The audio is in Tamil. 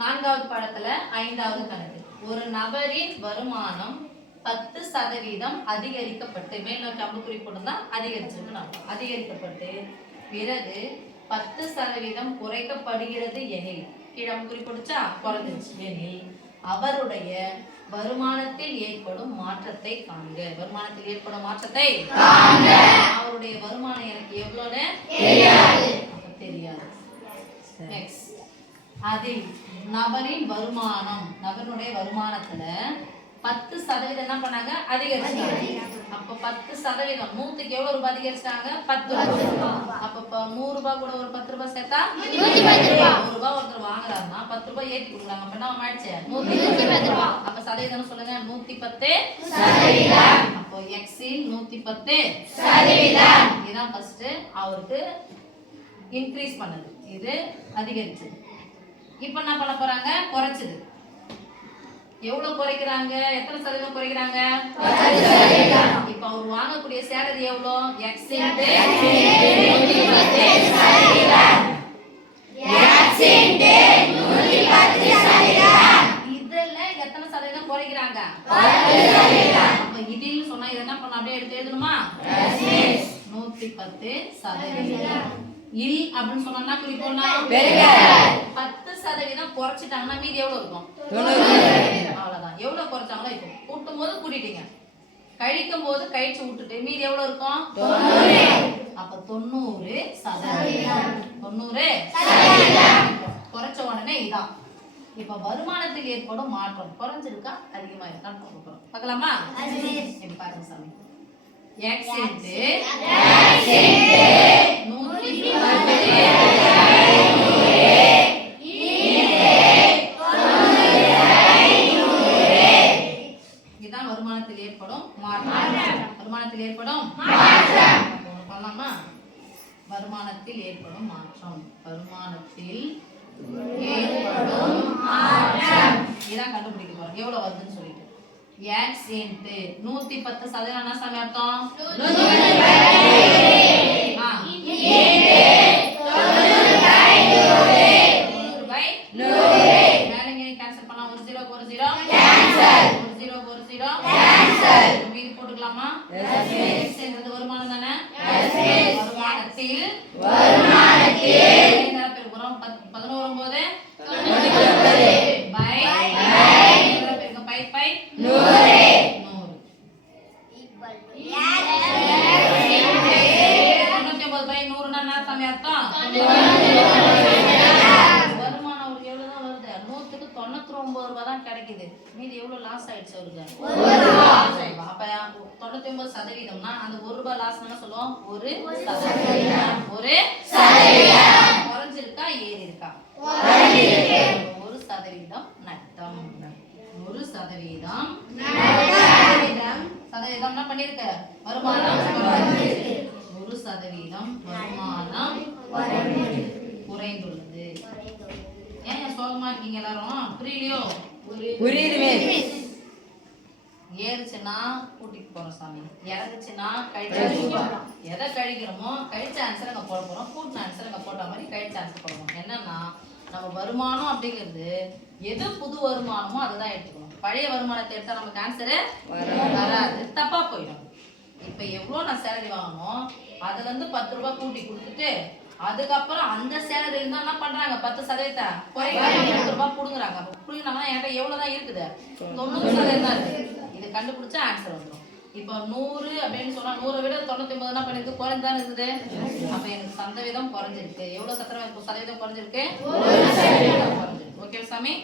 நான்காவது பாடத்துல ஐந்தாவது கணக்கு. ஒரு நபரின் வருமானம் பத்து சதவீதம் அதிகரிக்கப்பட்டு மேல் நோக்கி அம்புக்குறி போட்டுருந்தா அதிகரிச்சிருக்கு அதிகரிக்கப்பட்டு பிறகு பத்து சதவீதம் குறைக்கப்படுகிறது எனில் கீழே அம்புக்குறி போட்டுச்சா? குறைஞ்சிருச்சு. எனில் அவருடைய வருமானத்தில் ஏற்படும் மாற்றத்தை காண்க. வருமானத்தில் ஏற்படும் மாற்றத்தை அவருடைய வருமானம் எனக்கு எவ்வளோன்னு அப்ப தெரியாது. நெக்ஸ்ட் அதில் நபரின் வருமானம் நபருடைய வருமானத்துல பத்து சதவீதம் என்ன பண்ணாங்க? அதிகரிச்சாங்க. அப்ப பத்து சதவீதம் நூத்துக்கு எவ்வளவு ரூபாய் அதிகரிச்சாங்க பத்து ரூபாய். அப்ப நூறு ரூபாய் கூட ஒரு பத்து ரூபாய் சேர்த்தா நூறு ரூபாய். ஒருத்தர் வாங்குறாருன்னா பத்து ரூபாய். ஏத்தி கொடுக்குறாங்க. அப்ப என்ன ஆயிடுச்சு அப்ப சதவீதம் சொல்லுங்க. நூத்தி பத்து அப்போ எக்ஸில் நூத்தி பத்து இதுதான் ஃபர்ஸ்ட் அவருக்கு இன்க்ரீஸ் பண்ணுது. இது அதிகரிச்சது. இப்போ என்ன பண்ண போறாங்க? குறைச்சது. எவ்வளவு குறைக்கிறாங்க? எத்தனை சதவீதம் குறைக்கிறாங்க? இப்போ அவர் வாங்கக்கூடிய சேலரி எவ்வளோ? இதுல எத்தனை சதவீதம் குறைக்கிறாங்க? அப்ப இதில் சொன்னா இது என்ன பண்ண அப்படியே எடுத்து எழுதணுமா? நூத்தி பத்து சதவீதம். இல் அப்படின்னு சொன்னோம்னா குறிப்போம்னா குறைச்சிட்டாங்கன்னா மீதி எவ்வளவு இருக்கும்? அவ்வளவுதான். எவ்வளவு குறைச்சாங்களோ இப்போ. கூட்டும் போது கூட்டிட்டீங்க. கழிக்கும் போது கழிச்சு விட்டுட்டு மீதி எவ்வளவு இருக்கும்? அப்ப தொண்ணூறு சதவீதம். தொண்ணூறு. குறைச்ச உடனே இதான். இப்ப வருமானத்தில் ஏற்படும் மாற்றம். குறைஞ்சிருக்கா? அதிகமா இருக்கான்னு பார்க்க போறோம் பார்க்கலாமா பாருங்க சாமி. எக்ஸ் வருமானத்தில் ஏற்படும் மாற்றம். வருமானத்தில் ஏற்படும் மாற்றம். இதான் கண்டுபிடிக்க போறோம். எவ்வளவு வருதுன்னு சொல்லிட்டு. எக்ஸ் இன்ட்டு நூத்தி பத்து சதவீதம் என்ன சாமி அர்த்தம்? வருமானத்தில் எத்தனை பேருக்கு வரும்? பத்- பதினோரு ஒன்பது? by எத்தனை பேருக்கு? By, by? நூறு. என்ன? வருமானம் எவ்வளவுதான் வருது நூத்துக்கு தொண்ணூத்தி ஒன்பது ரூபாய் தான் கிடைக்குது மீதி எவ்வளவு லாஸ் ஆயிடுச்சு அவருக்கு ஒன்பது சதவீதம்னா அந்த ஒரு ரூபாய் லாஸ் என்ன சொல்லுவோம்? ஒரு சதவீதம். ஒரு குறைஞ்சிருக்கா? ஏறி இருக்கா ஒரு சதவீதம் நட்டம். ஒரு சதவீதம் சதவீதம். என்ன பண்ணிருக்க வருமானம். ஒரு சதவீதம் வருமானம் குறைந்துள்ளது. ஏன் சோகமா இருக்கீங்க எல்லாரும்? புரியலையோ? புரியுதுமே. ஏறுச்சுன்னா கூட்டிட்டு போறோம் சாமி. இறங்குச்சுன்னா கழிச்சு எதை கழிக்கிறோமோ கழிச்ச ஆன்சர் அங்க போட போறோம். கூட்டின ஆன்சர் அங்க போட்ட மாதிரி கழிச்ச ஆன்சர் போடுவோம் என்னன்னா நம்ம வருமானம் அப்படிங்கிறது எது புது வருமானமோ அதுதான் எடுத்துக்கணும். பழைய வருமானத்தை எடுத்தா நமக்கு ஆன்சரு வராது. தப்பா போயிடும். இப்ப எவ்வளவு நான் சேலரி வாங்கணும் அதுல இருந்து பத்து ரூபாய் கூட்டி கொடுத்துட்டு அதுக்கப்புறம் அந்த சேலரில இருந்து என்ன பண்றாங்க? பத்து சதவீதத்தை குறைக்கிறாங்க. பத்து ரூபாய் புடுங்குறாங்க அப்ப புடுங்கினாங்கன்னா என்கிட்ட எவ்வளவுதான் இருக்குது? தொண்ணூறு சதவீதம் தான் இருக்கு. இது கண்டுபிடிச்சா ஆன்சர் வந்துடும் இப்போ நூறு அப்படின்னு சொன்னா நூறை விட தொண்ணூத்தி ஒன்பது என்ன பண்ணிருக்கு குறைஞ்சுதான் இருக்குது? அப்ப எனக்கு சதவீதம் குறைஞ்சிருக்கு. எவ்வளவு சதவீதம் சதவீதம் குறைஞ்சிருக்கு? ஓகே சாமி?